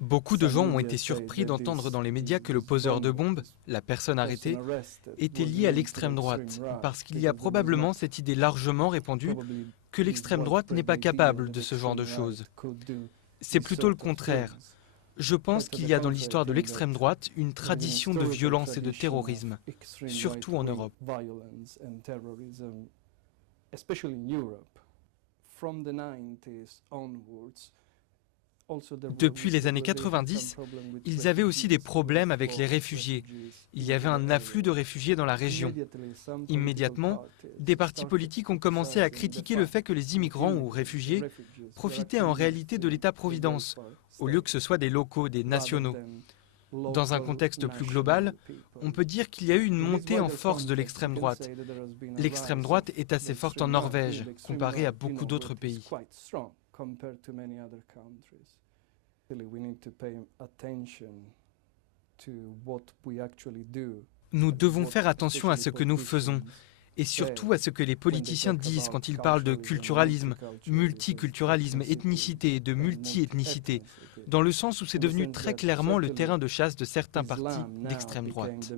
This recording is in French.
Beaucoup de gens ont été surpris d'entendre dans les médias que le poseur de bombes, la personne arrêtée, était lié à l'extrême droite, parce qu'il y a probablement cette idée largement répandue que l'extrême droite n'est pas capable de ce genre de choses. C'est plutôt le contraire. Je pense qu'il y a dans l'histoire de l'extrême droite une tradition de violence et de terrorisme, surtout en Europe. Depuis les années 90, ils avaient aussi des problèmes avec les réfugiés. Il y avait un afflux de réfugiés dans la région. Immédiatement, des partis politiques ont commencé à critiquer le fait que les immigrants ou réfugiés profitaient en réalité de l'État-providence, au lieu que ce soit des locaux, des nationaux. Dans un contexte plus global, on peut dire qu'il y a eu une montée en force de l'extrême droite. L'extrême droite est assez forte en Norvège, comparée à beaucoup d'autres pays. Nous devons faire attention à ce que nous faisons et surtout à ce que les politiciens disent quand ils parlent de culturalisme, multiculturalisme, ethnicité, de multi-ethnicité, dans le sens où c'est devenu très clairement le terrain de chasse de certains partis d'extrême droite.